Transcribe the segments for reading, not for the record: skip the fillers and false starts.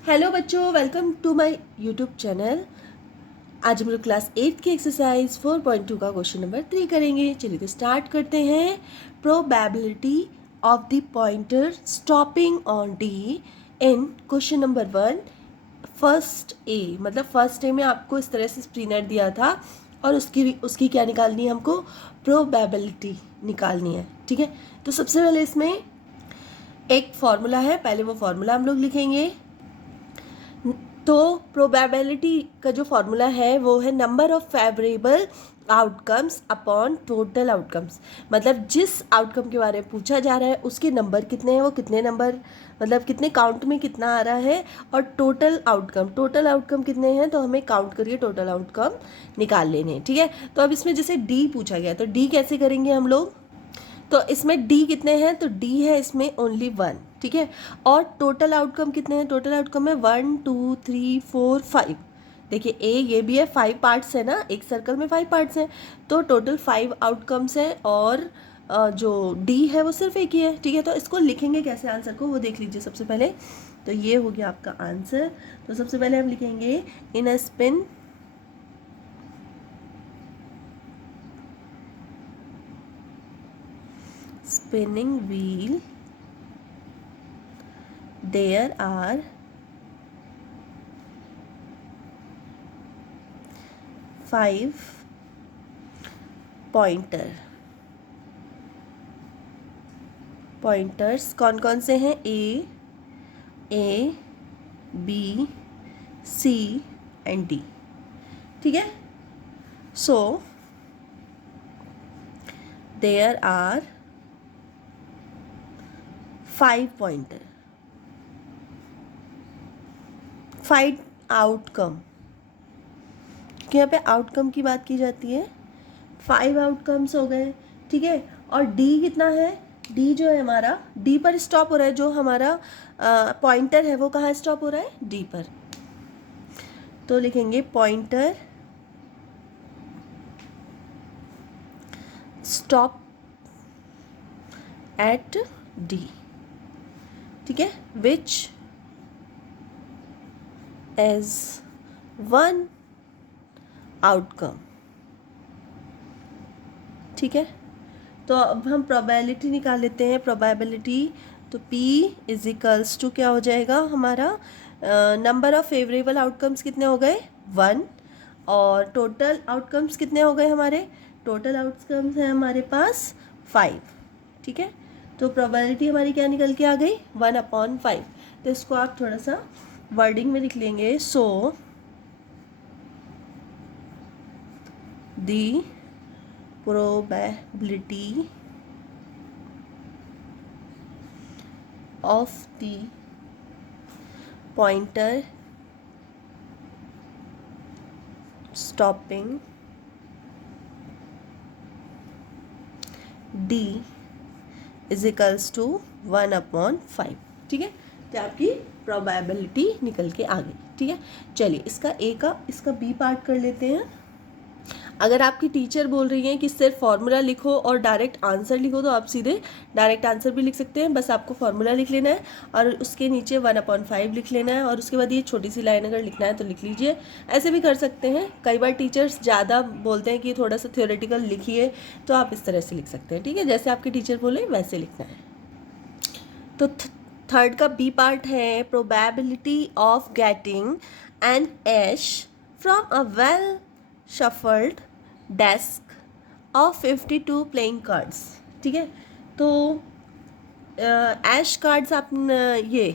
Hello बच्चों, welcome to my YouTube channel. आज हम लोग क्लास 8 की एक्सरसाइज 4.2 का क्वेश्चन नंबर 3 करेंगे। चलिए तो स्टार्ट करते हैं। Probability of the pointer stopping on D in question number 1 first A. मतलब फर्स्ट ए में आपको इस तरह से स्प्लिनर दिया था और उसकी क्या निकालनी है, हमको प्रोबेबिलिटी निकालनी है। ठीक है, तो सबसे पहले इसमें एक फॉर्मूला है, पहले वो फॉर्मूला हम लोग लिखेंगे। तो प्रोबेबिलिटी का जो फॉर्मूला है वो है number of favourable outcomes upon total outcomes. मतलब जिस आउटकम के बारे में पूछा जा रहा है उसके नंबर कितने हैं, वो कितने नंबर मतलब कितने काउंट में कितना आ रहा है, और टोटल आउटकम कितने हैं, तो हमें काउंट करके टोटल आउटकम निकाल लेने हैं। ठीक है, तो अब इसमें जैसे डी पूछा गया तो डी कैसे करेंगे हम लोग। तो इसमें डी कितने हैं, तो डी है इसमें ओनली 1। ठीक है, और टोटल आउटकम कितने हैं, टोटल आउटकम है 1 2 3 4 5। देखिए ए ये भी है, 5 पार्ट्स है ना, एक सर्कल में 5 पार्ट्स हैं, तो टोटल 5 आउटकम्स हैं और जो डी है वो सिर्फ एक ही है। ठीक है, तो इसको लिखेंगे कैसे आंसर को वो देख लीजिए सबसे पहले। तो ये हो गया आपका आंसर। तो सबसे पहले हम लिखेंगे in a spin spinning wheel there are 5 pointers कौन कौन से हैं, A B C and D. ठीक है, so there are 5 pointer, 5 outcome, कि यहाँ पे आउटकम की बात की जाती है। 5 आउटकम्स हो गए। ठीक है, और डी कितना है, डी जो है हमारा डी पर स्टॉप हो रहा है। जो हमारा पॉइंटर है वो कहाँ स्टॉप हो रहा है, डी पर। तो लिखेंगे पॉइंटर स्टॉप एट डी। ठीक है, विच एज 1 आउटकम। ठीक है, तो अब हम प्रोबेबिलिटी निकाल लेते हैं। प्रोबेबिलिटी तो P इज इक्वल्स टू क्या हो जाएगा हमारा, नंबर ऑफ फेवरेबल आउटकम्स कितने हो गए 1, और टोटल आउटकम्स कितने हो गए हमारे, टोटल आउटकम्स हैं हमारे पास 5। ठीक है, तो प्रोबेबिलिटी हमारी क्या निकल के आ गई 1/5। तो इसको आप थोड़ा सा वर्डिंग में लिख लेंगे। सो दी probability of the pointer stopping D is equals to 1/5। ठीक है, तो आपकी प्रोबेबिलिटी निकल के आ गई। ठीक है, चलिए इसका बी पार्ट कर लेते हैं। अगर आपकी टीचर बोल रही हैं कि सिर्फ फार्मूला लिखो और डायरेक्ट आंसर लिखो, तो आप सीधे डायरेक्ट आंसर भी लिख सकते हैं। बस आपको फार्मूला लिख लेना है और उसके नीचे 1/5 लिख लेना है, और उसके बाद ये छोटी सी लाइन अगर लिखना है तो लिख लीजिए। ऐसे भी कर सकते हैं। कई बार टीचर्स ज़्यादा बोलते हैं कि थोड़ा सा थ्योरेटिकल लिखिए, तो आप इस तरह से लिख सकते हैं। ठीक है, जैसे आपकी टीचर बोले वैसे लिखना है। तो थर्ड का बी पार्ट है probability of getting an ace from a well shuffled deck of 52 playing cards. ठीक है, तो ऐश कार्ड्स आप ये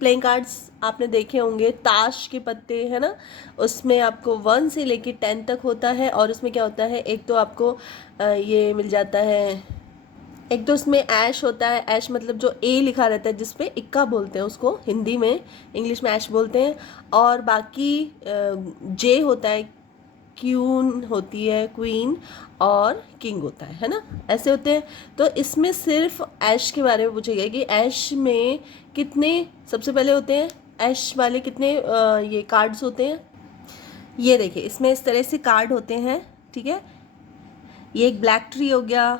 प्लेइंग कार्ड्स आपने देखे होंगे, ताश के पत्ते है ना, उसमें आपको 1 से लेके 10 तक होता है। और उसमें क्या होता है, एक तो आपको ये मिल जाता है, एक तो उसमें ऐश होता है। ऐश मतलब जो ए लिखा रहता है जिसपे इक्का बोलते हैं उसको हिंदी में, इंग्लिश में ऐश बोलते हैं। और बाकी जे होता है, क्यून होती है, क्वीन, और किंग होता है ना, ऐसे होते हैं। तो इसमें सिर्फ ऐश के बारे में पूछेगा कि ऐश में कितने सबसे पहले होते हैं, ऐश वाले कितने ये कार्ड्स होते हैं। ये देखिए इसमें इस तरह से कार्ड होते हैं। ठीक है, ये एक ब्लैक ट्री हो गया,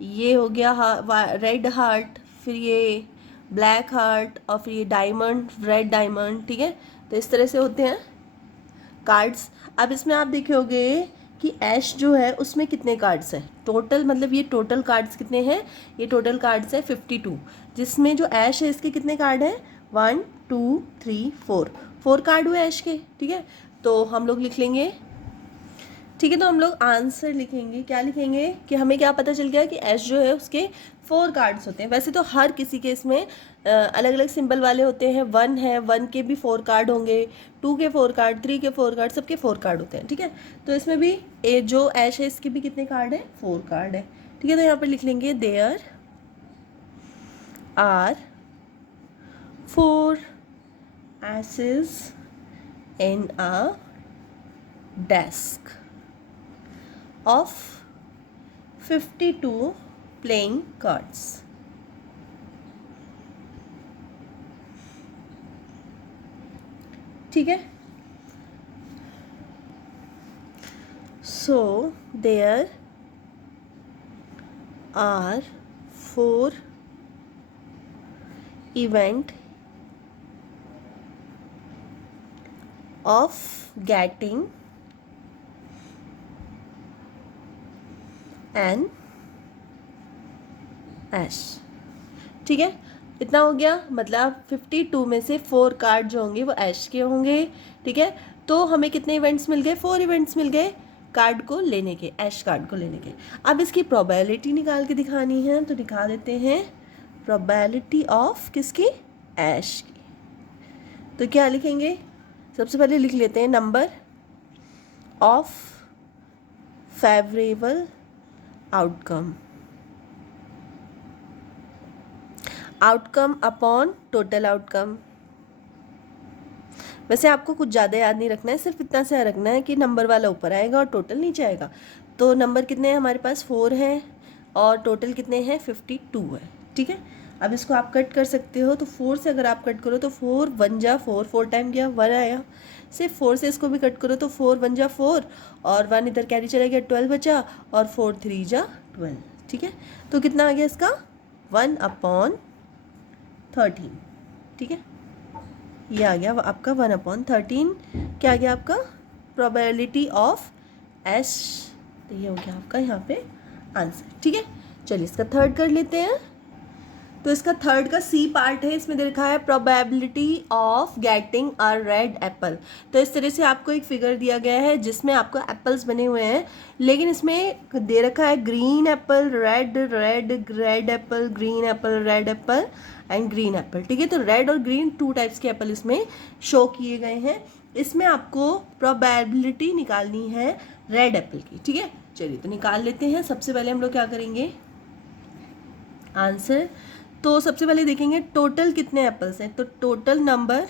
ये हो गया रेड हार्ट, फिर ये ब्लैक हार्ट और फिर ये डायमंड, रेड डायमंड, ठीक है। तो इस तरह से होते हैं कार्ड्स। अब इसमें आप देखोगे कि ऐश जो है उसमें कितने कार्ड्स हैं टोटल, मतलब ये टोटल कार्ड्स कितने हैं, ये टोटल कार्ड्स है 52, जिसमें जो ऐश है इसके कितने कार्ड हैं 1 2 3 4 कार्ड हुए ऐश के, ठीक है। तो हम लोग लिख लेंगे, ठीक है। तो हम लोग आंसर लिखेंगे, क्या लिखेंगे कि हमें क्या पता चल गया कि ऐश जो है उसके 4 कार्ड्स होते हैं। वैसे तो हर किसी के इसमें अलग अलग सिंबल वाले होते हैं, 1 है 1 के भी 4 कार्ड होंगे, 2 के 4 कार्ड, 3 के 4 कार्ड, सबके 4 कार्ड होते हैं, ठीक है। तो इसमें भी ये जो ऐश है इसके भी कितने कार्ड है 4 कार्ड है, ठीक है। तो यहाँ पर लिख लेंगे there are 4 ashes in a desk of 52 playing cards. ठीक है। So there are 4 event of getting an ash, ठीक है। इतना हो गया, मतलब 52 में से 4 कार्ड जो होंगे वो ऐश के होंगे, ठीक है। तो हमें कितने इवेंट्स मिल गए 4 इवेंट्स मिल गए कार्ड को लेने के, ऐश कार्ड को लेने के। अब इसकी प्रोबेबिलिटी निकाल के दिखानी है, तो दिखा देते हैं प्रोबेबिलिटी ऑफ किसकी, ऐश की। तो क्या लिखेंगे, सबसे पहले लिख लेते हैं number of favourable outcome, outcome upon total outcome. वैसे आपको कुछ ज़्यादा याद नहीं रखना है, सिर्फ इतना सा रखना है कि नंबर वाला ऊपर आएगा और टोटल नीचे आएगा। तो नंबर कितने हैं हमारे पास 4 हैं और टोटल कितने हैं 52 है, ठीक है। अब इसको आप कट कर सकते हो, तो 4 से अगर आप कट करो तो 4 1 जा 4 टाइम गया 1 आया, सिर्फ 4 से इसको भी कट करो तो 4 1 जा 4 और 1 इधर कैरी चला गया 12 बचा और 4 3 जा 12, ठीक है। तो कितना आ गया इसका 1/13, ठीक है। ये आ गया आपका 1/13, क्या आ गया आपका प्रोबेबिलिटी ऑफ ऐश। तो ये हो गया आपका यहाँ पे आंसर, ठीक है। चलिए इसका थर्ड कर लेते हैं। तो इसका थर्ड का सी पार्ट है, इसमें दे रखा है probability of getting a red Apple. तो इस तरह से आपको एक फिगर दिया गया है जिसमें आपको एप्पल्स बने हुए हैं, लेकिन इसमें दे रखा है green Apple, red red red Apple, green Apple, red Apple and green Apple, ठीक है। तो रेड और ग्रीन 2 टाइप्स के एप्पल इसमें शो किए गए हैं। इसमें आपको प्रोबेबिलिटी निकालनी है रेड एप्पल की, ठीक है। चलिए तो निकाल लेते हैं। सबसे पहले हम लोग क्या करेंगे आंसर, तो सबसे पहले देखेंगे टोटल कितने एप्पल्स हैं। तो total number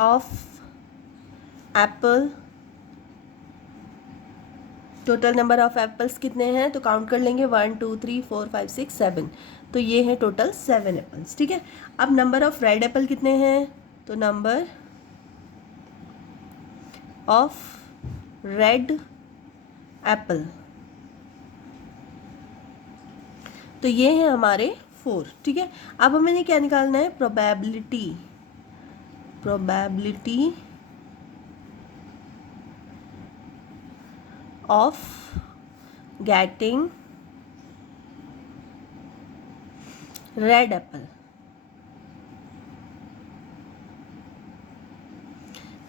of Apple, total number of apples कितने हैं, तो काउंट कर लेंगे 1 2 3 4 5 6 7। तो ये है टोटल 7 एप्पल्स, ठीक है। अब नंबर ऑफ रेड एप्पल कितने हैं, तो नंबर ऑफ रेड एप्पल, तो ये है हमारे 4, ठीक है। अब हमें क्या निकालना है probability, probability of getting red Apple,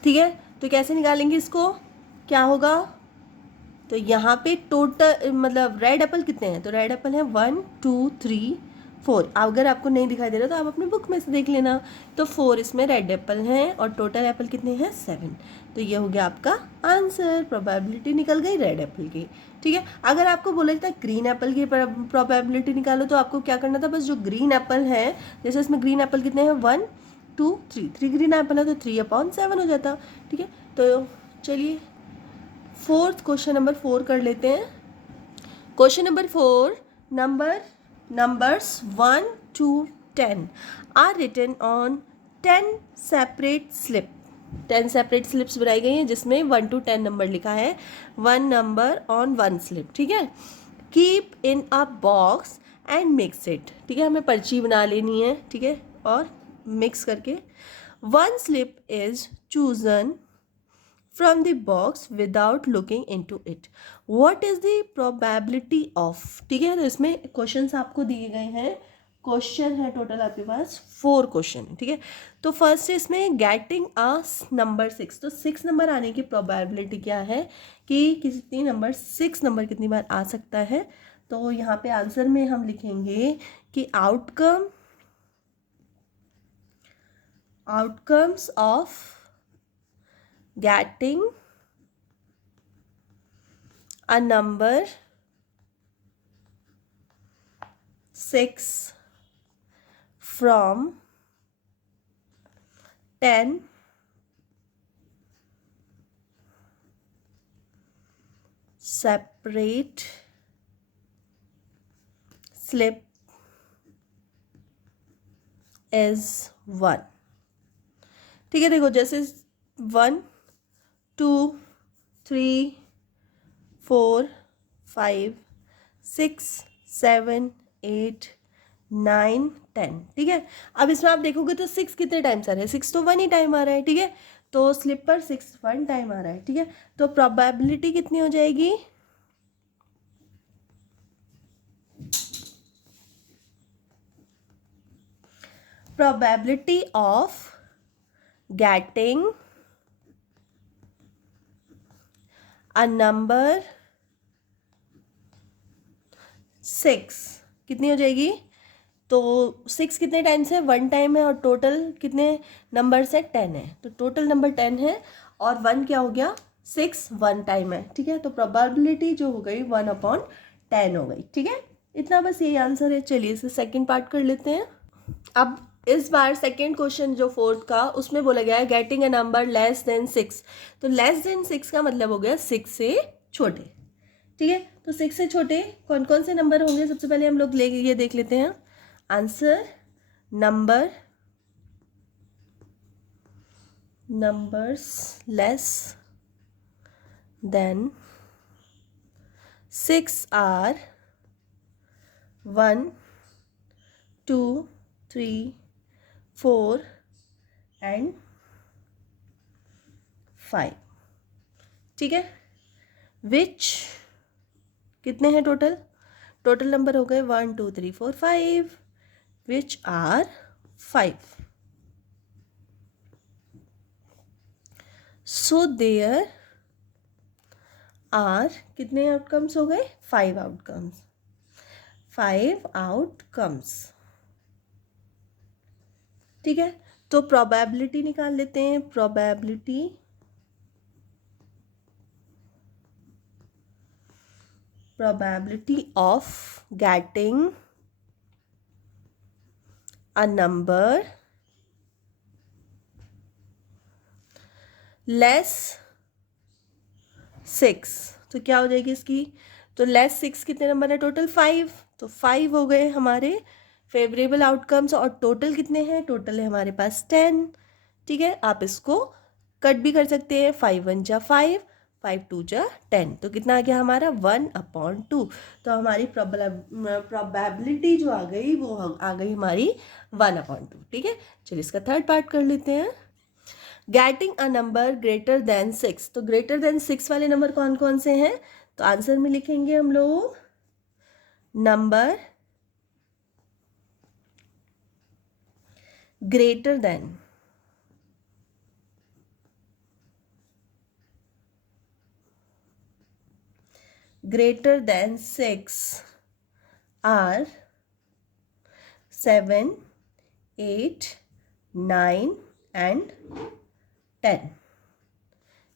ठीक है। तो कैसे निकालेंगे इसको, क्या होगा, तो यहाँ पे टोटल मतलब रेड एप्पल कितने हैं, तो रेड एप्पल है 1 2 3 4। अगर आपको नहीं दिखाई दे रहा तो आप अपनी बुक में से देख लेना। तो 4 इसमें रेड एप्पल हैं और टोटल एप्पल कितने हैं 7। तो ये हो गया आपका आंसर, प्रोबेबिलिटी निकल गई रेड एप्पल की, ठीक है। अगर आपको बोला था ग्रीन एप्पल की प्रोबेबिलिटी निकालो तो आपको क्या करना था, बस जो ग्रीन एप्पल है, जैसे इसमें ग्रीन एप्पल कितने हैं 1 2 3 ग्रीन एप्पल है तो 3/7 हो जाता, ठीक है। तो चलिए फोर्थ क्वेश्चन नंबर 4 कर लेते हैं। Question number 4, numbers 1 to 10 are written on 10 separate slip, 10 separate slips बनाई गई हैं जिसमें 1 to 10 नंबर लिखा है, 1 नंबर ऑन 1 स्लिप, ठीक है। Keep in a box and mix it, ठीक है, हमें पर्ची बना लेनी है, ठीक है, और मिक्स करके one slip is chosen from the box without looking into it. What is the probability of, ठीक है, तो इसमें क्वेश्चंस आपको दिए गए हैं, क्वेश्चन है टोटल आपके पास 4 क्वेश्चन है, ठीक है। तो फर्स्ट है इसमें गेटिंग अ नंबर 6, तो 6 नंबर आने की प्रोबेबिलिटी क्या है कि कितनी नंबर 6 नंबर कितनी बार आ सकता है। तो यहाँ पे आंसर में हम लिखेंगे कि outcomes of getting a number 6 from 10 separate slip is 1, ठीक है। देखो जैसे 1 2 3 4 5 6 7 8 9 10, ठीक है। अब इसमें आप देखोगे तो 6 कितने टाइम्स आ रहे हैं, 6 तो 1 ही टाइम आ रहा है, ठीक है। तो स्लिप पर 6 1 टाइम आ रहा है, ठीक है। तो प्रोबेबिलिटी कितनी हो जाएगी, probability of getting a number 6 कितनी हो जाएगी, तो 6 कितने टाइम्स है, 1 टाइम है, और टोटल कितने नंबर्स है, 10 है, तो टोटल नंबर 10 है और 1 क्या हो गया, 6 1 टाइम है, ठीक है। तो प्रोबेबिलिटी जो हो गई 1/10 हो गई, ठीक है। इतना बस यही आंसर है। चलिए इसे सेकंड पार्ट कर लेते हैं। अब इस बार सेकंड क्वेश्चन जो फोर्थ का, उसमें बोला गया है getting a number less than 6, तो लेस देन 6 का मतलब हो गया 6 से छोटे, ठीक है। तो 6 से छोटे कौन कौन से नंबर होंगे, सबसे पहले हम लोग ये देख लेते हैं answer. Numbers less than 6 are 1 2 3 4 and 5, ठीक है। विच कितने हैं टोटल नंबर हो गए 1 2 3 4 5, which are 5। So there are कितने आउटकम्स हो गए, 5 आउटकम्स, ठीक है। तो प्रोबेबिलिटी निकाल लेते हैं। Probability of getting a number less 6, तो क्या हो जाएगी इसकी, तो लेस 6 कितने नंबर है, टोटल 5, तो 5 हो गए हमारे फेवरेबल आउटकम्स, और टोटल कितने हैं, टोटल है हमारे पास 10, ठीक है। आप इसको कट भी कर सकते हैं, 5 1 जा 5 5 2 जा 10, तो कितना आ गया हमारा 1/2। तो हमारी प्रोबेबिलिटी जो आ गई वो आ गई हमारी 1/2, ठीक है। चलिए इसका थर्ड पार्ट कर लेते हैं। Getting a number greater than 6, तो ग्रेटर देन 6 वाले नंबर कौन कौन से हैं, तो आंसर में लिखेंगे हम लोग number greater than 6 are 7 8 9 and 10,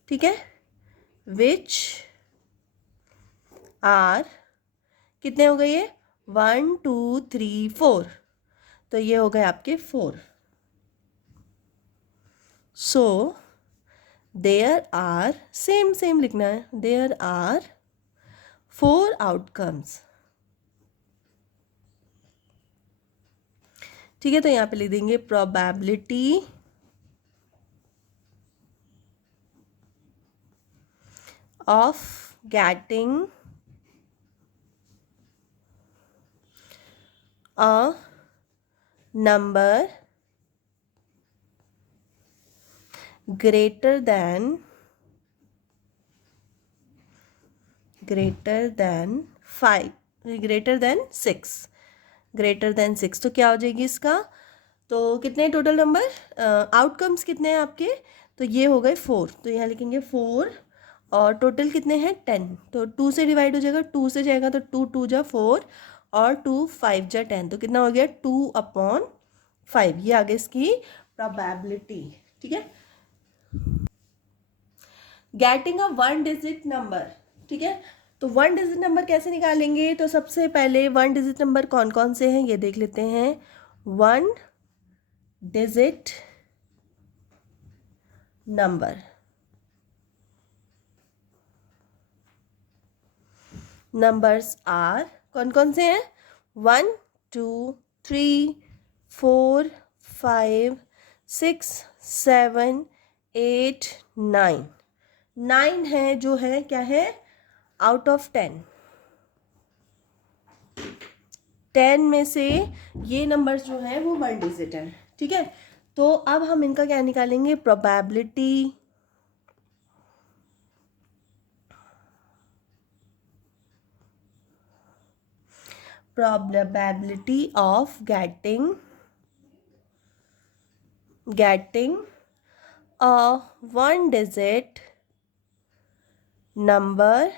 ठीक है। विच आर कितने हो गए ये 1 2 3 4, तो ये हो गए आपके 4। सो देयर आर सेम लिखना है, देयर आर 4 आउटकम्स, ठीक है। तो यहाँ पे लिख देंगे probability of getting a number greater than 5, greater than 6, greater than 6, तो क्या हो जाएगी इसका? तो कितने टोटल नंबर, आउटकम्स कितने हैं आपके? तो ये हो गए 4, तो यहाँ लिखेंगे 4 और टोटल कितने हैं 10, तो 2 से डिवाइड हो जाएगा, 2 से जाएगा तो 2 2 जा 4 और 2 5 जा 10, तो कितना हो गया 2/5, ये आ गई इसकी प्रोबेबिलिटी। ठीक है, गेटिंग अ 1 डिजिट नंबर। ठीक है, तो 1 डिजिट नंबर कैसे निकालेंगे? तो सबसे पहले 1 डिजिट नंबर कौन कौन से हैं ये देख लेते हैं। 1 डिजिट नंबर, नंबर्स आर कौन कौन से हैं? 1 2 3 4 5 6 7 8 9, 9 है जो है क्या है आउट ऑफ 10, 10 में से ये नंबर्स जो हैं वो 1 डिजिट है। ठीक है, तो अब हम इनका क्या निकालेंगे? Probability of getting a 1 digit number.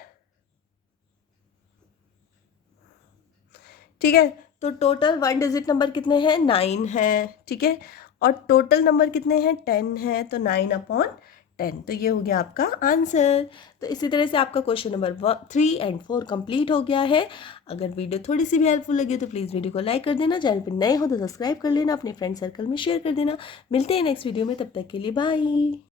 ठीक है, तो टोटल 1 डिजिट नंबर कितने हैं? 9 हैं। ठीक है, और टोटल नंबर कितने हैं? 10 है, तो 9/10, तो ये हो गया आपका आंसर। तो इसी तरह से आपका क्वेश्चन नंबर 3 और 4 कंप्लीट हो गया है। अगर वीडियो थोड़ी सी भी हेल्पफुल लगी तो प्लीज़ वीडियो को लाइक कर देना, चैनल पर नए हो तो सब्सक्राइब कर लेना, अपने फ्रेंड सर्कल में शेयर कर देना। मिलते हैं नेक्स्ट वीडियो में, तब तक के लिए बाय।